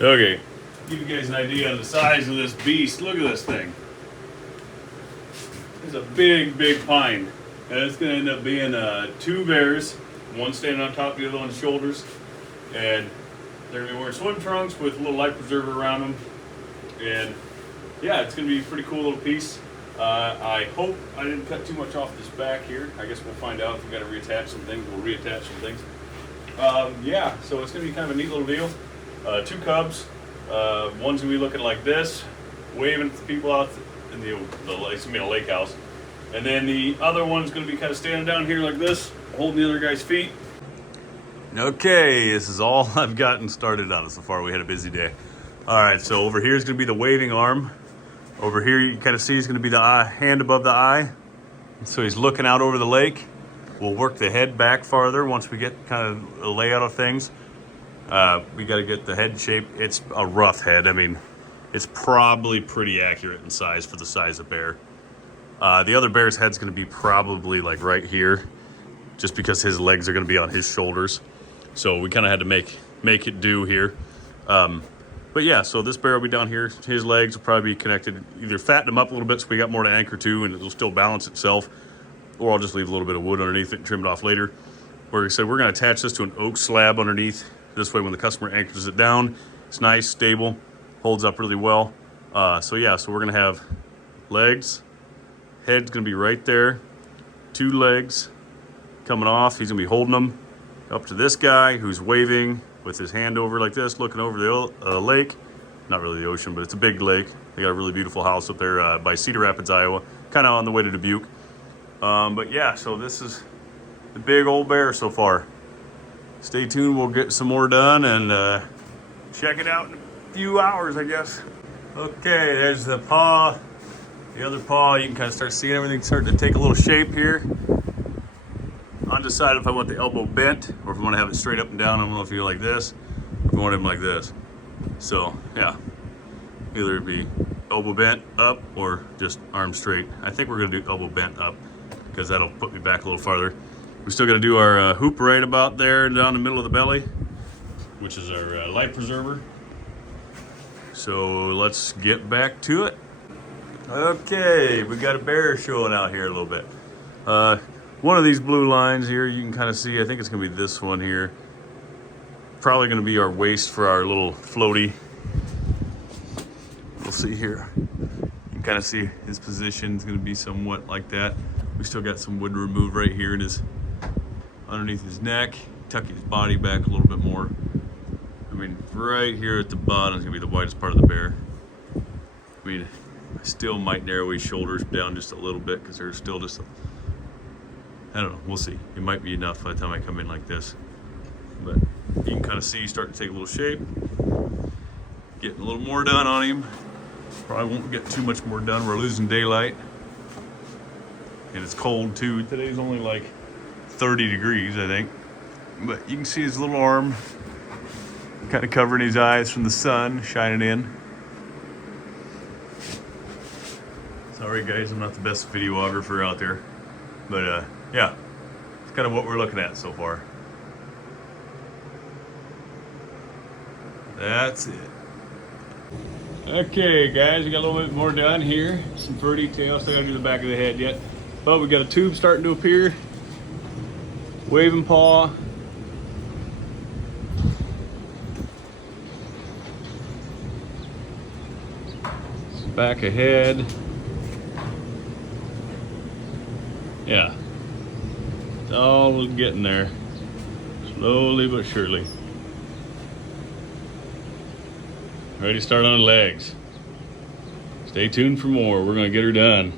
Okay, give you guys an idea of the size of this beast. Look at this thing. It's a big, big pine. And it's going to end up being two bears, one standing on top, the other on the shoulders. And they're going to be wearing swim trunks with a little life preserver around them. And yeah, it's going to be a pretty cool little piece. I hope I didn't cut too much off this back here. I guess we'll find out. If we've got to reattach some things, we'll reattach some things. Yeah, so it's going to be kind of a neat little deal. Two cubs. One's going to be looking like this, waving at the people out in the it's going to be a lake house. And then the other one's going to be kind of standing down here like this, holding the other guy's feet. Okay, this is all I've gotten started on so far. We had a busy day. All right, so over here is going to be the waving arm. Over here you can kind of see is going to be the hand above the eye. So he's looking out over the lake. We'll work the head back farther once we get kind of a layout of things. We got to get the head shape. It's a rough head. I mean, it's probably pretty accurate in size for the size of bear. The other bear's head's going to be probably like right here, just because his legs are going to be on his shoulders. So we kind of had to make it do here. But yeah, so this bear will be down here. His legs will probably be connected, either fatten them up a little bit so we got more to anchor to and it'll still balance itself, or I'll just leave a little bit of wood underneath it and trim it off later. Where I said we're going to attach this to an oak slab underneath. This way when the customer anchors it down, it's nice, stable, holds up really well. So yeah, so we're going to have legs, head's going to be right there, two legs coming off. He's going to be holding them up to this guy who's waving with his hand over like this, looking over the lake. Not really the ocean, but it's a big lake. They got a really beautiful house up there by Cedar Rapids, Iowa, kind of on the way to Dubuque. But yeah, so this is the big old bear so far. Stay tuned, we'll get some more done and check it out in a few hours, I guess. Okay, there's the paw. The other paw, you can kind of start seeing everything starting to take a little shape here. Undecided if I want the elbow bent or if I want to have it straight up and down. I don't know if you like this, or if I want him like this. So yeah, either it be elbow bent up or just arm straight. I think we're gonna do elbow bent up because that'll put me back a little farther. We still gotta do our hoop right about there down the middle of the belly, which is our life preserver. So let's get back to it. Okay, we got a bear showing out here a little bit. One of these blue lines here, you can kind of see, I think it's gonna be this one here. Probably gonna be our waist for our little floaty. We'll see here. You can kind of see his position is gonna be somewhat like that. We still got some wood to remove right here in his, underneath his neck. Tuck his body back a little bit more. I mean, right here at the bottom is gonna be the widest part of the bear. I mean, I still might narrow his shoulders down just a little bit because there's still just I don't know, we'll see. It might be enough by the time I come in like this. But you can kind of see starting to take a little shape. Getting a little more done on him. Probably won't get too much more done. We're losing daylight. And it's cold too. Today's only like 30 degrees, I think. But you can see his little arm kind of covering his eyes from the sun shining in. Sorry guys, I'm not the best videographer out there. But yeah, it's kind of what we're looking at so far. That's it. Okay guys, we got a little bit more done here. Some fur details, still gotta do the back of the head yet. But we got a tube starting to appear. Waving paw. Back ahead. Yeah, it's all getting there, slowly but surely. Ready to start on the legs. Stay tuned for more, we're gonna get her done.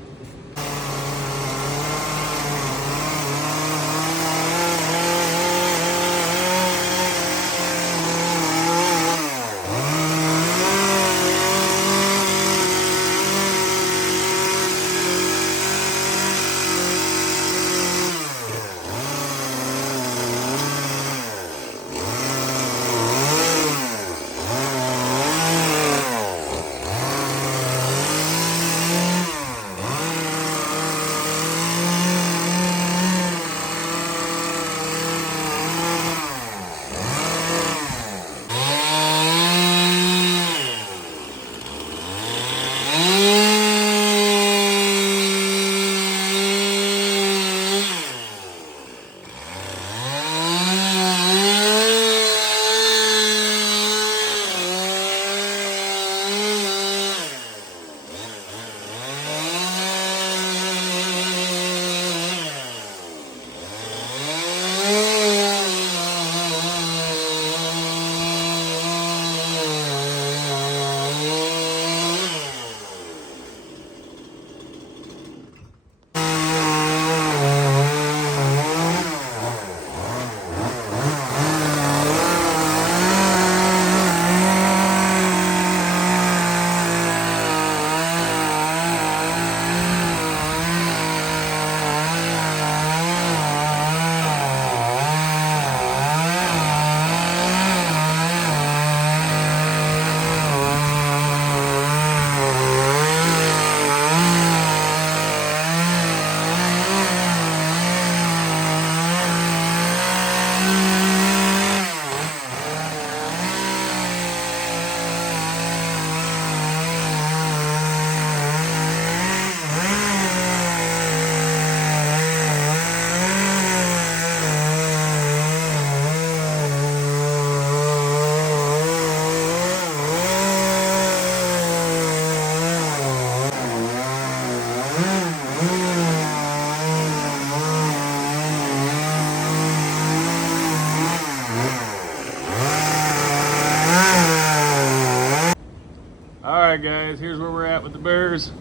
bears.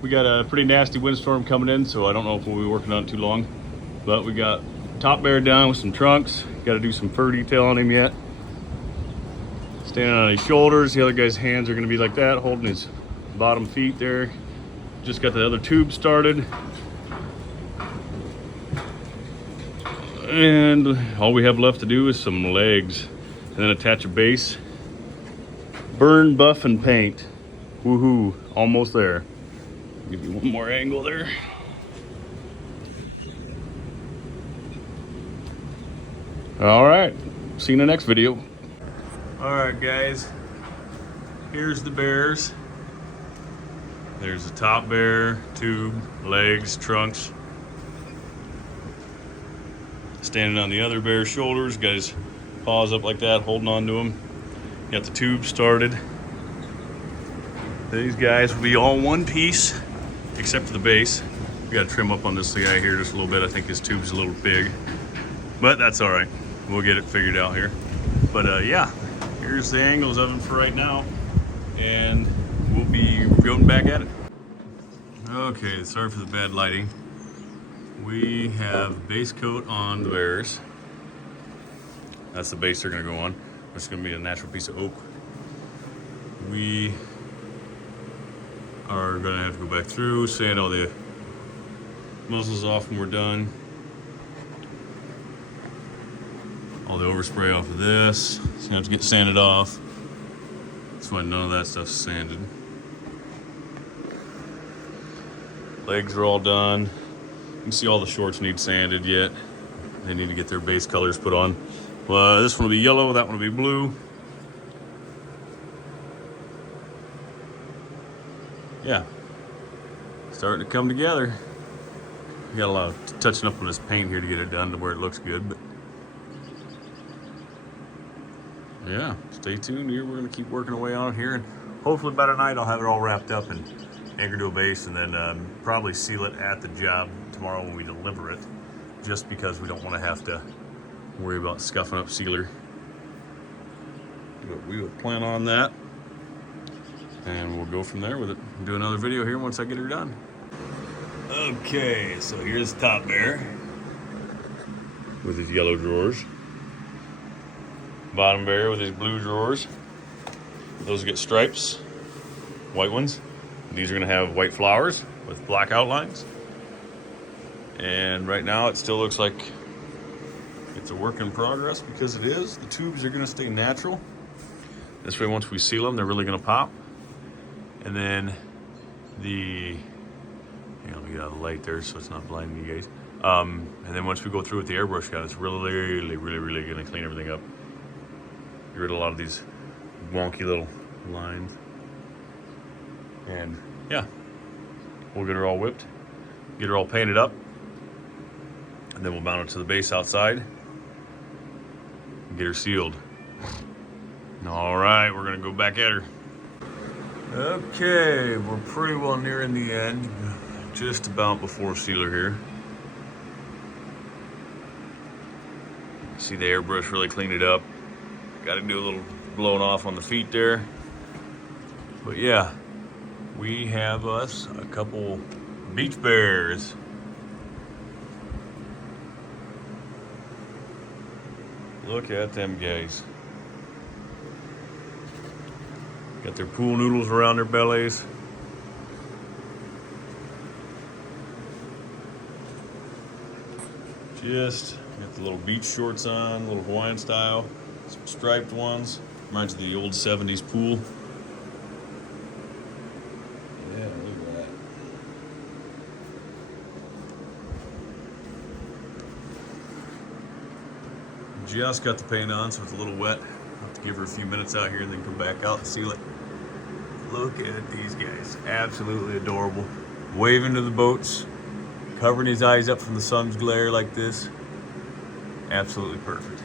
We got a pretty nasty windstorm coming in, so I don't know if we'll be working on it too long. But we got top bear done with some trunks. Got to do some fur detail on him yet. Standing on his shoulders. The other guy's hands are going to be like that, holding his bottom feet there. Just got the other tube started. And all we have left to do is some legs and then attach a base. Burn, buff, and paint. Woohoo, almost there. Give you one more angle there. All right, see you in the next video. All right, guys, here's the bears. There's the top bear, tube, legs, trunks. Standing on the other bear's shoulders, got his paws up like that, holding on to him. Got the tube started. These guys will be all one piece, except for the base. We got to trim up on this guy here just a little bit. I think his tube's a little big, but that's all right. We'll get it figured out here. But yeah, here's the angles of them for right now, and we'll be going back at it. Okay, sorry for the bad lighting. We have base coat on the bears. That's the base they're gonna go on. It's gonna be a natural piece of oak. We are gonna have to go back through, sand all the muzzles off when we're done. All the overspray off of this. It's gonna have to get sanded off. That's why none of that stuff's sanded. Legs are all done. You can see all the shorts need sanded yet. They need to get their base colors put on. Well, this one will be yellow, that one will be blue. Yeah, starting to come together. We got a lot of touching up on this paint here to get it done to where it looks good, but yeah, stay tuned here. We're gonna keep working away on it here, and hopefully by tonight I'll have it all wrapped up and anchored to a base, and then probably seal it at the job tomorrow when we deliver it, just because we don't want to have to worry about scuffing up sealer. But we will plan on that, and we'll go from there with it. Do another video here once I get her done. Okay, so here's the top bear with his yellow drawers. Bottom bear with his blue drawers. Those get stripes, white ones. These are gonna have white flowers with black outlines. And right now it still looks like it's a work in progress, because it is. The tubes are gonna stay natural. This way, once we seal them, they're really gonna pop. And then let me get out of the light there so it's not blinding you guys. And then once we go through with the airbrush gun, it's really gonna clean everything up. Get rid of a lot of these wonky little lines. And yeah, we'll get her all whipped, get her all painted up, and then we'll mount it to the base outside and get her sealed. All right, we're gonna go back at her. Okay, we're pretty well nearing the end, just about before sealer here. See the airbrush really cleaned it up. Got to do a little blowing off on the feet there. But yeah, we have us a couple beach bears. Look at them guys. Got their pool noodles around their bellies. Just got the little beach shorts on, little Hawaiian style. Some striped ones. Reminds me of the old 70s pool. Yeah, look at that. Just got the paint on, so it's a little wet. I'll have to give her a few minutes out here and then come back out and seal it. Look at these guys. Absolutely adorable. Waving to the boats. Covering his eyes up from the sun's glare like this. Absolutely perfect.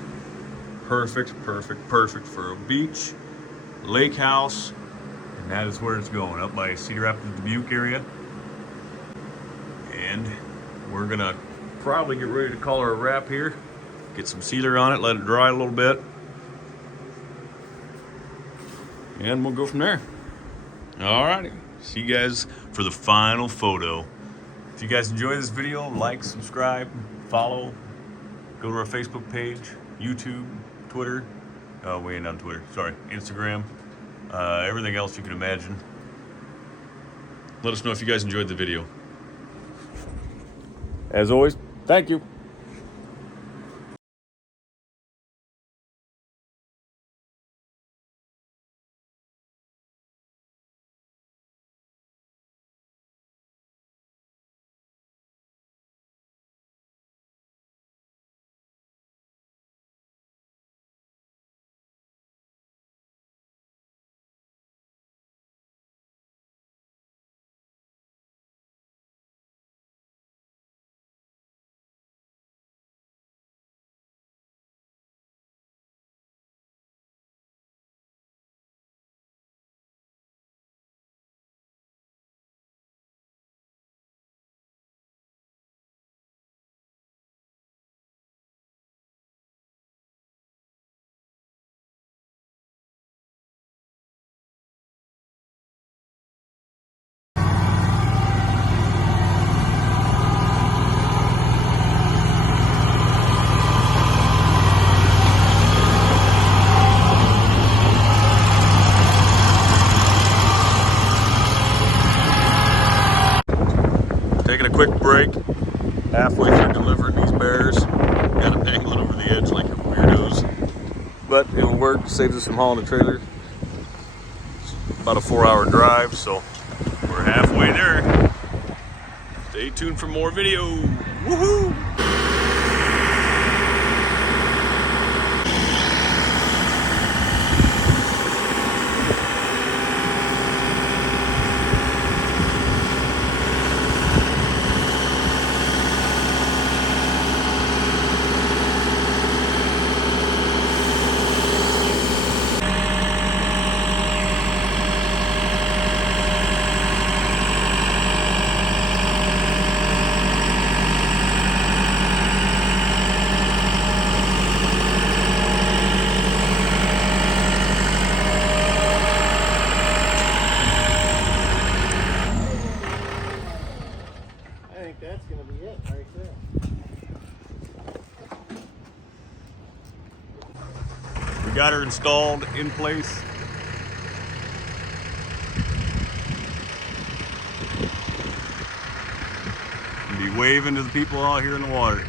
Perfect for a beach, lake house, and that is where it's going, up by Cedar Rapids, Dubuque area. And we're gonna probably get ready to call her a wrap here, get some sealer on it, let it dry a little bit, and we'll go from there. All righty, See you guys for the final photo. If you guys enjoy this video, like, subscribe, follow, go to our Facebook page, YouTube, Twitter. We ain't on Twitter, sorry, Instagram, everything else you can imagine. Let us know if you guys enjoyed the video. As always, thank you. Taking a quick break, halfway through delivering these bears. Got them dangling over the edge like weirdos. But it'll work, saves us from hauling the trailer. It's about a 4-hour drive, so we're halfway there. Stay tuned for more video. Woohoo! I think that's going to be it right there. We got her installed in place. And be waving to the people out here in the water.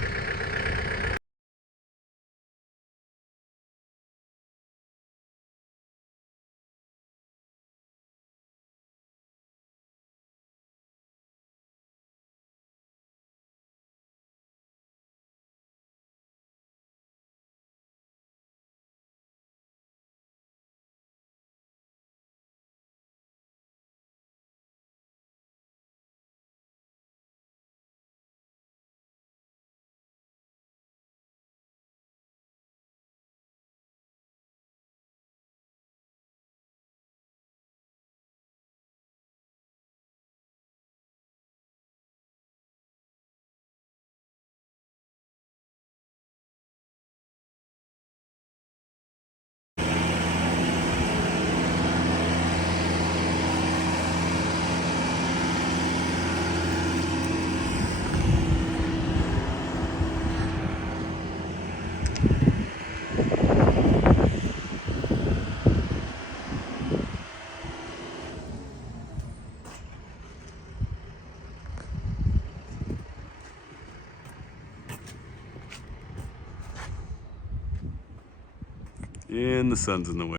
And the sun's in the way.